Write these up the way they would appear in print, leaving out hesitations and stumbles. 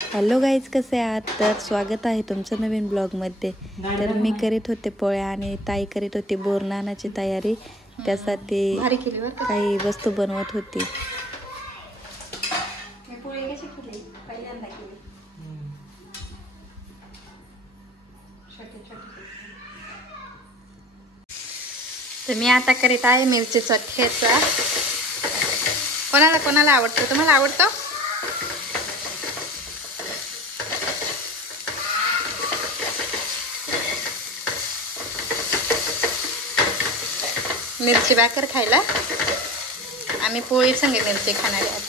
Hello guys, कसे आहात? तर स्वागत आहे तुमचं नवीन ब्लॉगमध्ये. तर मी करीत होते पोळ्या आणि ताई करीत होती बोरनानाची तयारी. त्यासाठी काही वस्तू बनवत होती. तर मी आता करीत आहे मिरचीचा ठेचा. कोणाला कोणाला आवडतो? तुम्हाला आवडतो? मिरची भाकर खायला आम्ही पोळी संगे मिरची खाणार आहे.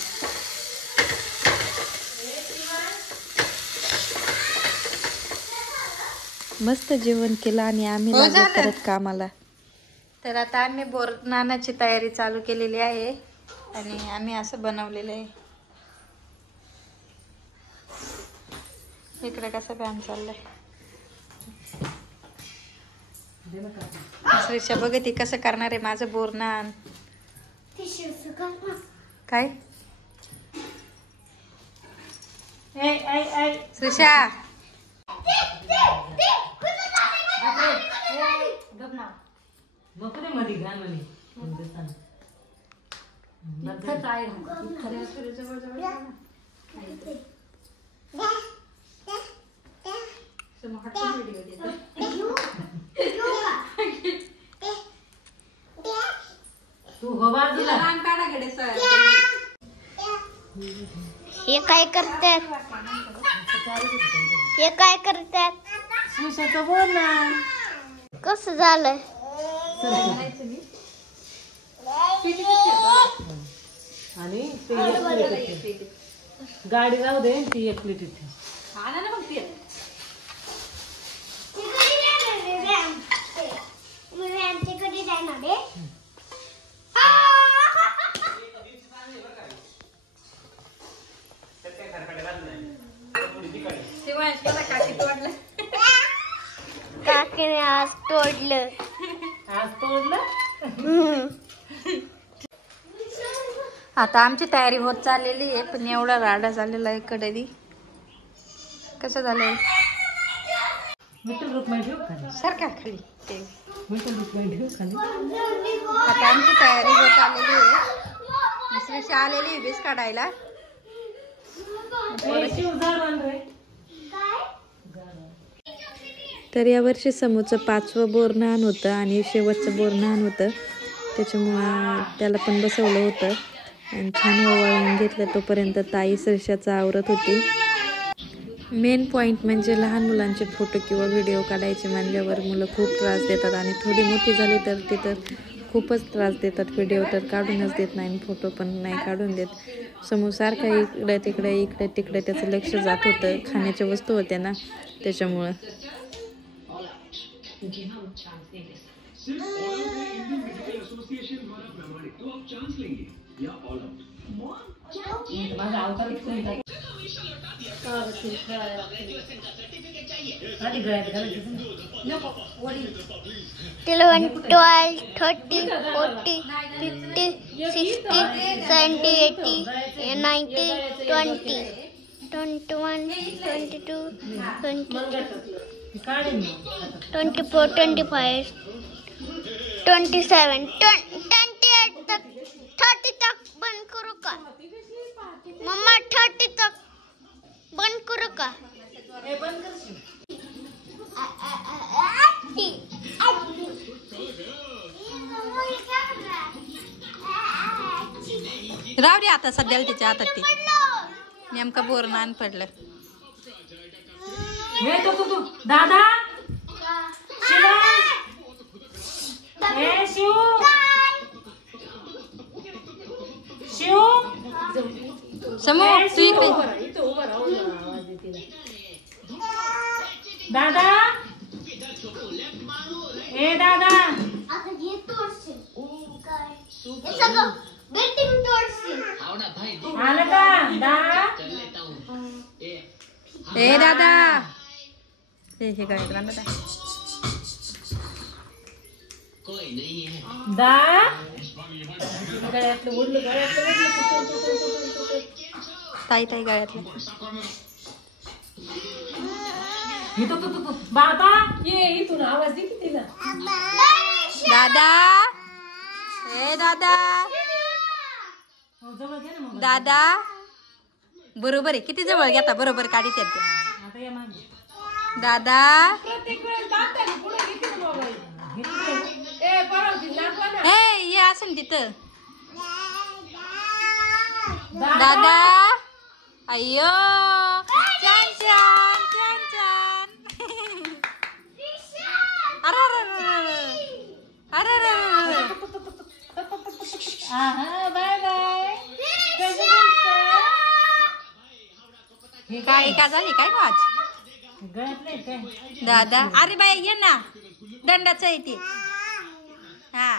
मस्त जेवण केलं आणि आम्ही लागलो परत कामाला. तर आता आम्ही बोरनानाची तयारी चालू केलेली आहे आणि आम्ही असं बनवलेलं आहे. इकडे कसं फॅन चाललंय. श्रीषा बघती कसं करणार आहे माझं बोरनान. काय श्रीषा हे काय करतात? हे काय करतात? कसं झालंय? आणि गाडी राहू दे ती एक प्लेट इथे. काकीने आज तोडलं. आता आमची तयारी होत चाललेली आहे, पण एवढा राडा झालेला आहे. कधी कसं झालंय? सरकार खाली ते आता आमची तयारी होत आलेली आहे. श्रीषा आलेली आहे बीस काढायला. तर यावर्षी समूचं 5वं बोरनान होतं आणि शेवटचं बोरनान होतं, त्याच्यामुळं त्याला पण बसवलं होतं आणि छान ओवाळून घेतलं. तोपर्यंत ताई श्रीषाचं आवरत होती. मेन पॉईंट म्हणजे लहान मुलांचे फोटो किंवा व्हिडिओ काढायचे म्हणल्यावर मुलं खूप त्रास देतात आणि थोडी मोठी झाली तर ते तर खूपच त्रास देतात. व्हिडिओ तर काढूनच देत नाही, फोटो पण नाही काढून देत. समोर सारखं इकडे तिकडे त्याचं लक्ष जात होतं. खाण्याच्या वस्तू होत्या ना, त्याच्यामुळं. till 1, 12, 30, 40, 50, 60, 70, 80, 90, 20, 21, 22, 23, 24, 25, 27, 28 तक, 30 तक बंद करू का? मम्मा 30 तक बंद करू का? राव रे, आता सध्याला तिच्या हातात ते नेमका बोरनान पडलं. दादा समू तू इकडे. दादा ए दादा आता हे तोडशील काय? हे सगळं गट्टीम तोडशील. आलं का दादा? ए दादा, हे काय दादा गळ्यातलं उडलं ताई गळ्यातलं. इथं तू बाबा ये इथून आवाज दे की तिला. दादा ए दादा हो, जवळ घे ना मग. दादा बरोबर आहे. किती जवळ घेता बरोबर काढी त्या आता या मागे. दादा प्रत्येक वेळेस दाबताना पुढे घेते ना मोबाईल. ए परवती लागवा ना. हे ये असेल तिथं. दादा अय्यो छान छान छान छान. अरे अरे अरे आहा बाय बाय. काय का झाली काय ना आज गळत नाही काय दादा. अरे बाई ये ना दंडाचं आहे ते. हा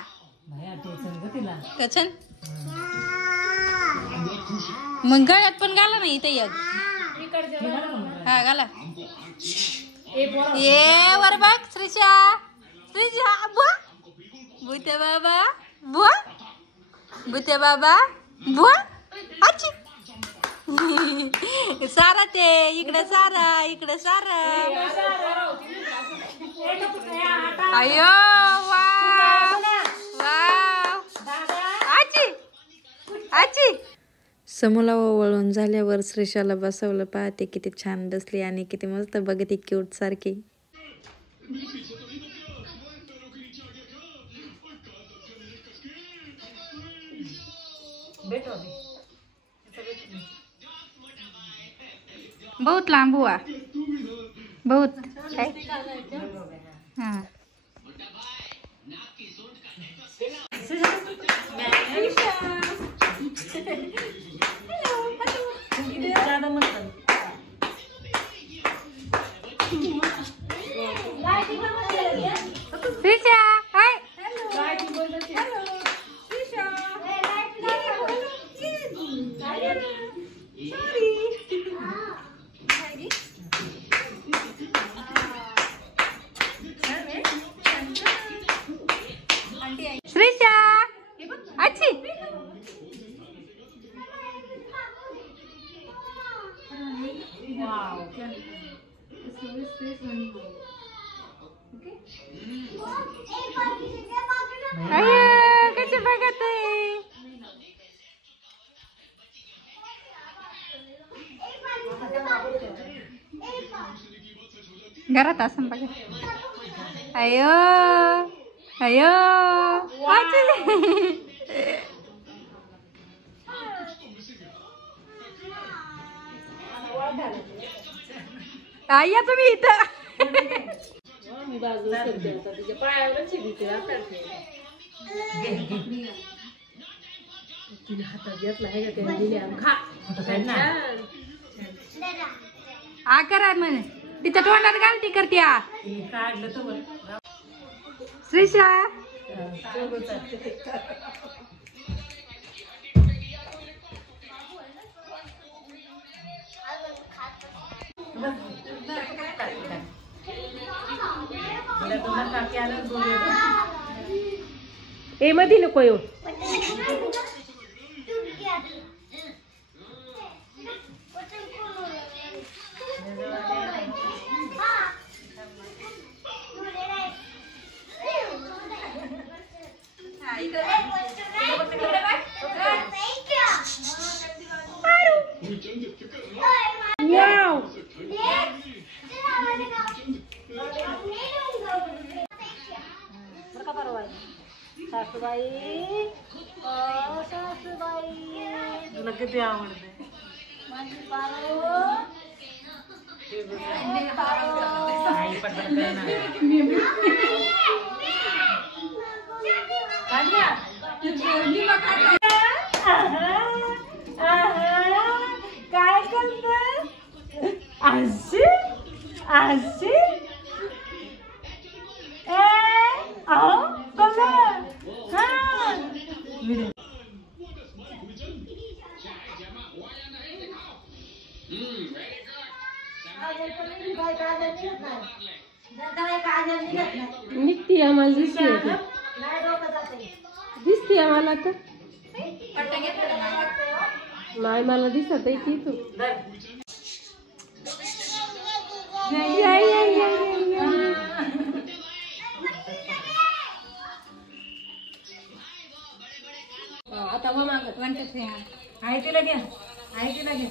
भया टेन्शन ग तिला. कचन मग गळ्यात पण घाला नाही इथे एक. हा घाला. ये वर बघ श्रीषा श्रीषा बुवा बुते बाबा बुवा बुते बाबा बुवा आची. सारा ते इकडे सारा इकडे सारा. अयो वा वा आची आची. समोला वळून झाल्यावर श्रीषाला बसवलं. पाहते किती छान बसली आणि किती मस्त बघते क्यूट सारखी. बहुत लांब हुआ बहुत हाँ. श्रीषा हाय. श्रीषा अच्छी. अय्या कसे बघत आहे. घरात असं बघा. अयो अयो या तुम्ही इथं. मी बाजू सरते आता तिच्या पायावरच घेते. तिने हातात घेतला आहे का त्याने दिली आणि खा. आ करा म्हणे तिच्या तोंडात घालती करते. काढलं तर बरं. श्रीषा ए मध्ये नको येऊ. सासूबाई सासूबाई तुला किती आवडते माझी पारो. काय करत आजी आजी निघती आम्हाला दिसते दिसते आम्हाला का नाही मला दिसत आहे की तू आहे तिला घ्या, आहे तिला घ्या.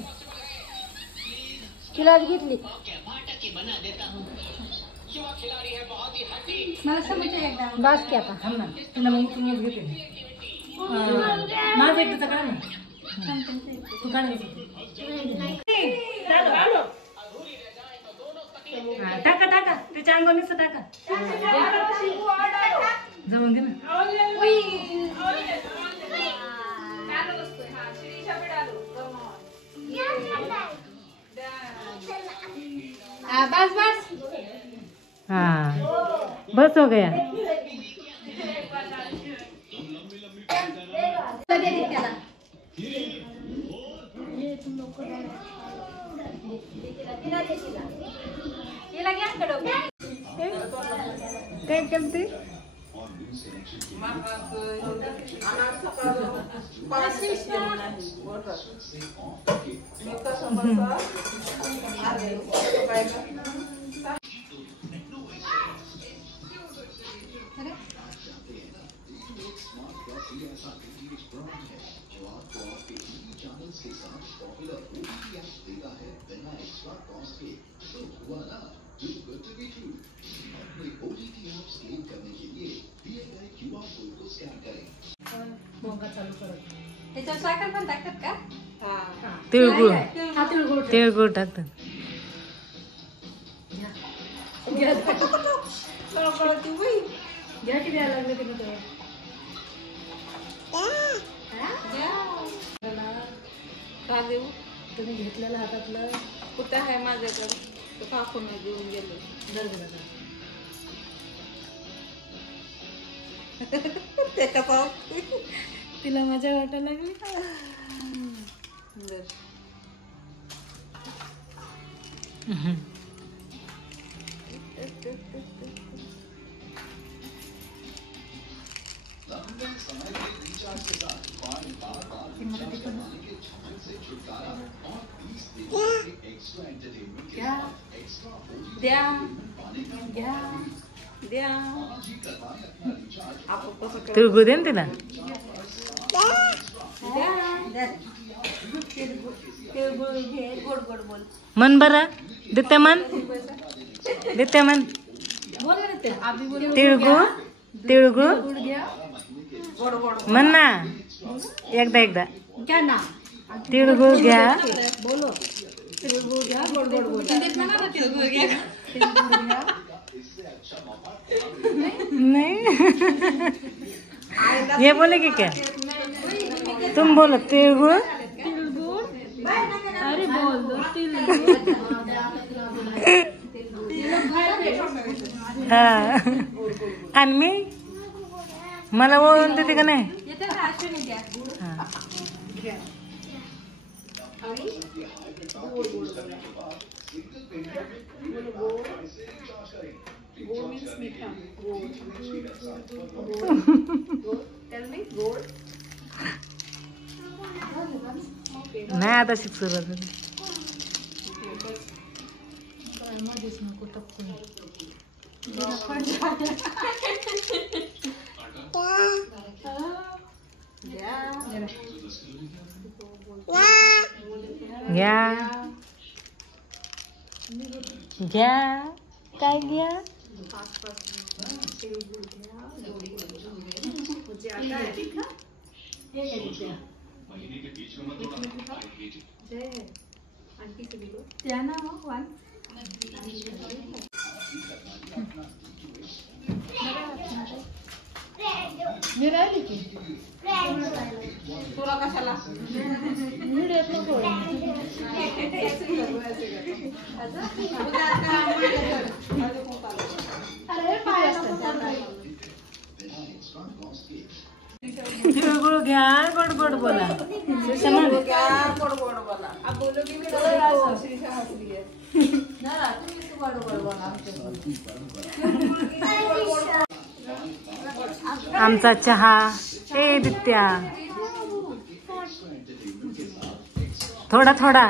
तिला घेतली. मला समजतं एकदा. बस की आता. थांब ना, तुला मग इथूनच घेते मी. माझं एकदा काढ ना. तू काढ ना. टाका टाका, त्याच्या अंगावर नुसतं टाका. जमून घे ना. बस बस. हाँ बस हो गया. काय करते? त्याच्यावर साखर पण टाकतात का? तिळगुळ तिळगुळ टाकतात. घ्या किती द्यायला लागले तिला तर. का देऊ? तुम्ही घेतलेलं हातातलं कुठं आहे माझ्याकडे? तो काकून देऊन गेलो. त्याच्या तिला मजा वाटायला लागली. द्या द्या द्या. तिळगुळ दे ना तिला. मन बरं देते मन देते मन. तिळगुळ तिळगुळ म्हण ना एकदा एकदा. तिळगुळ घ्या. नहीं ये बोलेगी क्या? तुम बोलो तिळगुळ. अरे बोल दो तिळगुळ. हा आणि मी मला ओळखून देते का नाही? हा. नाही आता शिकतो. घ्या घ्या काय घ्या. तुला कशाला? तिळगुळ घ्या गोड गोड बोला. आमचा चहा. ए दित्या थोडा थोडा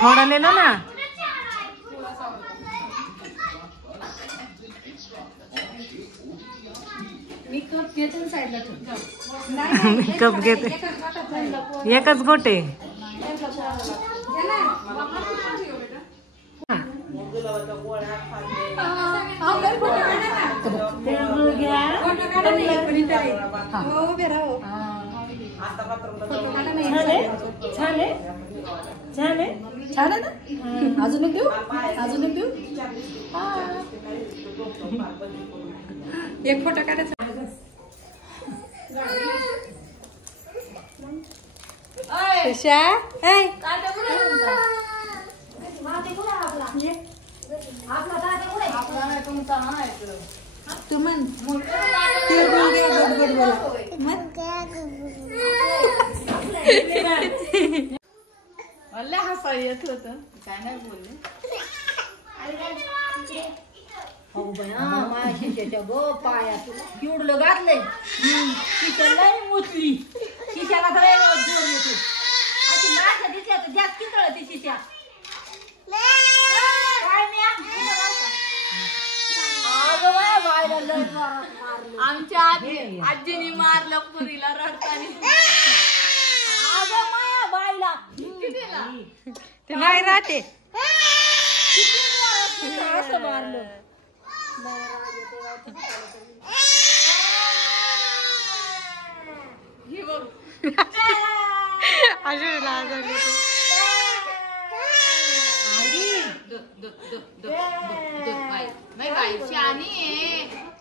थोडा ले लो ना. मी कप घेते साईडला ठेवतो. कप घेते एकच गोटे. छान आहे ना. अजून एक देऊ, अजून एक देऊ. एक फोटो काढायचा. सुशा तू म्हण हसा येत होत. काय नाही बोलले. हो बया माझ्या शिष्याच्या गो पायात किवडलं घातलंय. तिच्या लय मुतली. शिष्याला तर लय जोर येतो. अशी माझ्या दिसल्या तर जास्त कितळ ती शिष्या. काय नाही आमच्या आजीने मारलं पुरीला रडताना. माया बाईला ते नाही राहते. असं मारलं.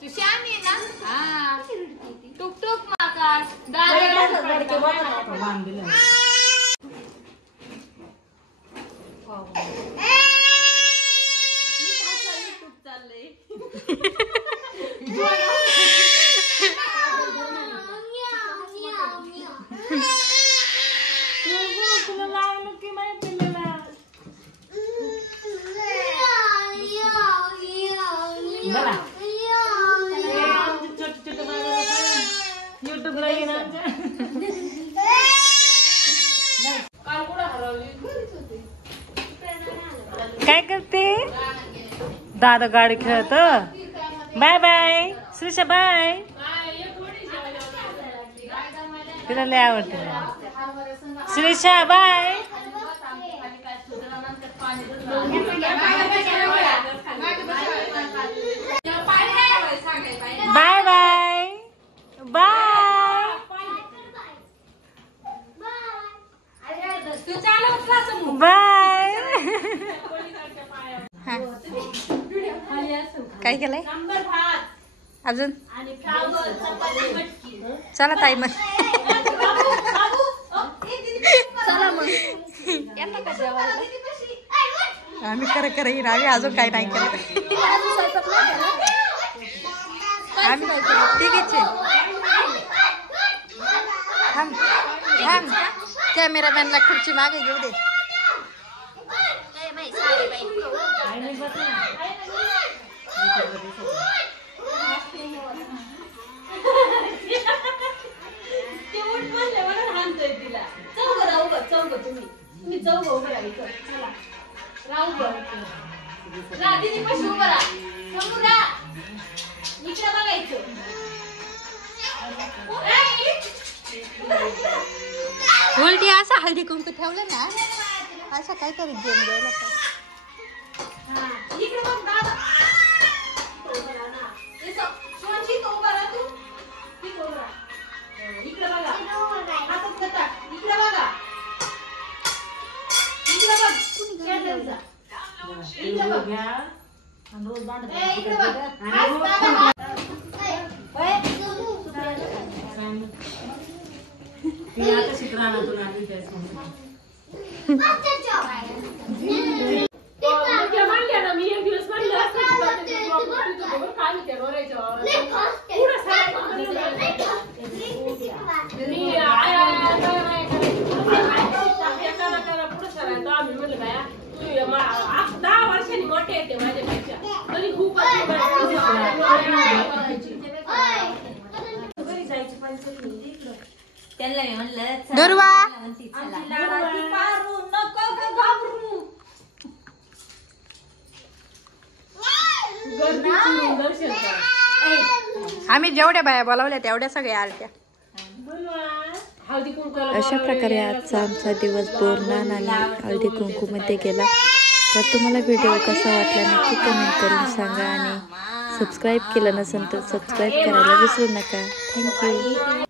तू शानी ना. टुक टुक माका काय करते दादा गाडी खेळत. Bye bye Susha bye. तिला लय आवडते सुरेशा bye. Bye bye bye. Bye. काय केलंय अजून. चला ताई मग. आम्ही खरं खरं येईल. आम्ही अजून काय नाही केलं. आम्ही ठीक आहे. थांब थांब कॅमेरामॅनला खुर्ची मागे घेऊ दे. उलटी असं हळदी कुंकू ठेवलं ना असं काहीतरी गेम द्यायला दुर्वा आम्ही जेवढ्या बाया बोलावल्या तेवढ्या सगळ्या आलत्या. अशा प्रकारे आजचा आमचा दिवस बोरनान आणि हळदी कुंकूमध्ये गेला. तर तुम्हाला व्हिडिओ कसा वाटला नक्की कमेंट करून सांगा आणि सबस्क्राईब केलं नसेल तर सबस्क्राईब करायला विसरू नका. थँक्यू.